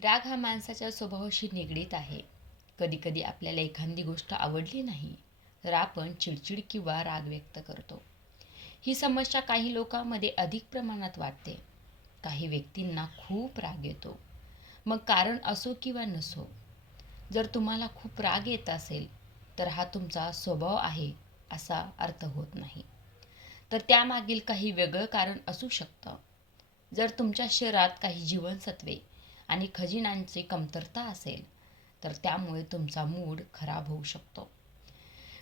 राग हा माणसाच्या स्वभावाशी निगडीत आहे. कधीकधी आपल्याला एखादी गोष्ट आवडली नाही तर आपण चिडचिड किंवा राग व्यक्त करतो. ही समस्या काही लोकांमध्ये अधिक प्रमाणात वाटते काही व्यक्तींना खूप राग येतो. मग कारण असो किंवा नसो जर तुम्हाला खूप राग येत असेल तर हा तुमचा स्वभाव आहे असा अर्थ होत नाही. तर त्यामागील काही वेगळं कारण असू शकतं. जर तुमच्या शरीरात काही जीवनसत्वे आणि खजिनांची कमतरता असेल तर त्यामुळे तुमचा मूड खराब होऊ शकतो.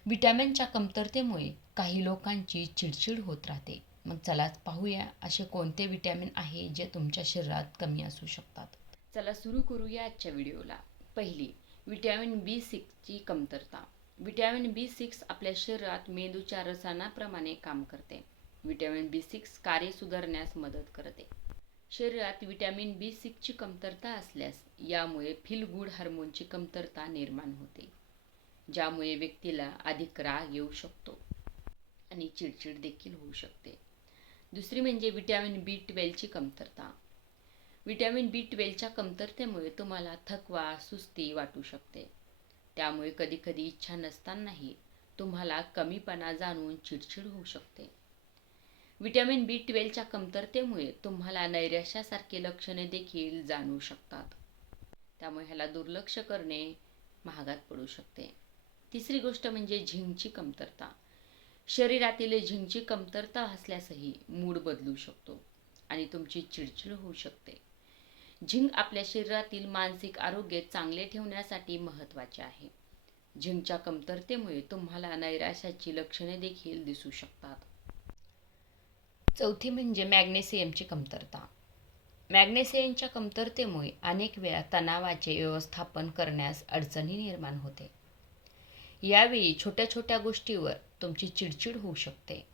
विटॅमिनच्या कमतरतेमुळे काही लोकांची चिडचिड होत राहते. मग चलाच पाहूया असे कोणते विटॅमिन आहे जे तुमच्या शरीरात कमी असू शकतात. चला सुरू करूया आजच्या व्हिडिओला. पहिली विटॅमिन बी सिक्सची कमतरता. विटॅमिन बी सिक्स आपल्या शरीरात मेंदूच्या रसायनाप्रमाणे काम करते. विटॅमिन बी सिक्स कार्य सुधारण्यास मदत करते. शरीरात विटॅमिन बी सिक्सची कमतरता असल्यास यामुळे फील गुड हार्मोनची कमतरता निर्माण होते ज्यामुळे व्यक्तीला अधिक राग येऊ शकतो आणि चिडचिड देखील होऊ शकते. दुसरी म्हणजे विटॅमिन बी ट्वेल्वची कमतरता. विटॅमिन बी ट्वेल्वच्या कमतरतेमुळे तुम्हाला थकवा सुस्ती वाटू शकते. त्यामुळे कधीकधी इच्छा नसतानाही तुम्हाला कमीपणा जाणून चिडचिड होऊ शकते. व्हिटॅमिन बी ट्वेल्वच्या कमतरतेमुळे तुम्हाला नैराश्यासारखे लक्षणे देखील जाणवू शकतात. त्यामुळे ह्याला दुर्लक्ष करणे महागात पडू शकते. तिसरी गोष्ट म्हणजे झिंकची कमतरता. शरीरातील झिंकची कमतरता असल्यासही मूड बदलू शकतो आणि तुमची चिडचिड होऊ शकते. झिंक आपल्या शरीरातील मानसिक आरोग्य चांगले ठेवण्यासाठी महत्त्वाचे आहे. झिंकच्या कमतरतेमुळे तुम्हाला नैराश्याची लक्षणे देखील दिसू शकतात. चौथी म्हणजे मॅग्नेशियमची कमतरता. मॅग्नेशियमच्या कमतरतेमुळे अनेक वेळा तणावाचे व्यवस्थापन करण्यास अडचणी निर्माण होते. यावेळी छोट्या छोट्या गोष्टीवर तुमची चिडचिड होऊ शकते.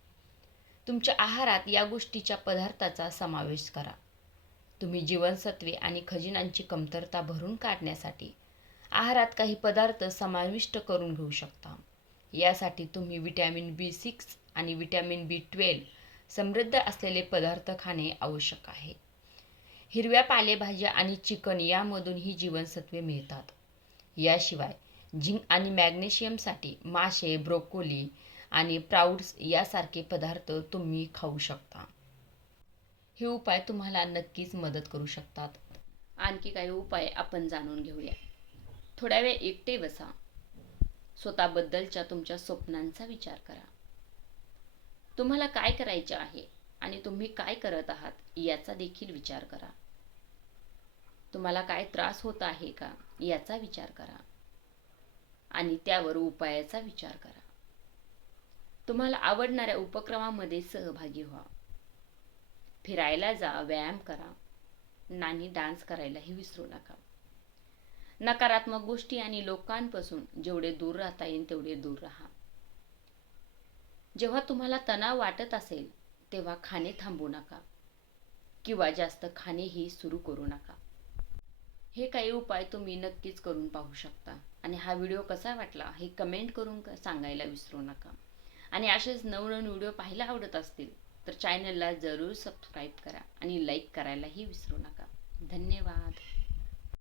तुमच्या आहारात या गोष्टीच्या पदार्थाचा समावेश करा. तुम्ही जीवनसत्वे आणि खजिनांची कमतरता भरून काढण्यासाठी आहारात काही पदार्थ समाविष्ट करून घेऊ शकता. यासाठी तुम्ही विटॅमिन बी सिक्स आणि विटॅमिन बी ट्वेल्व समृद्ध असलेले पदार्थ खाणे आवश्यक आहे. हिरव्या पालेभाज्या आणि चिकन यामधून ही जीवनसत्वे मिळतात. याशिवाय झिंक आणि मॅग्नेशियमसाठी मासे ब्रोकोली आणि प्राऊड्स यासारखे पदार्थ तुम्ही खाऊ शकता. हे उपाय तुम्हाला नक्कीच मदत करू शकतात. आणखी काही उपाय आपण जाणून घेऊया. थोड्या वेळ एकटे बसा. स्वतःबद्दलच्या तुमच्या स्वप्नांचा विचार करा. तुम्हाला काय करायचे आहे आणि तुम्ही काय करत आहात याचा देखील विचार करा. तुम्हाला काय त्रास होत आहे का याचा विचार करा. आणि त्यावर उपायाचा विचार करा. तुम्हाला आवडणाऱ्या उपक्रमामध्ये सहभागी व्हा. फिरायला जा व्यायाम करा. नानी डान्स करायलाही विसरू नका. नकारात्मक गोष्टी आणि लोकांपासून जेवढे दूर राहता येईल तेवढे दूर राहा. जेव्हा तुम्हाला तणाव वाटत असेल तेव्हा खाणे थांबू नका किंवा जास्त खाणेही सुरू करू नका. हे काही उपाय तुम्ही नक्कीच करून पाहू शकता आणि हा व्हिडिओ कसा वाटला हे कमेंट करून सांगायला विसरू नका. आणि असेच नवनवीन व्हिडिओ पाहायला आवडत असतील तर चॅनलला जरूर सबस्क्राईब करा आणि लाईक करायलाही विसरू नका. धन्यवाद.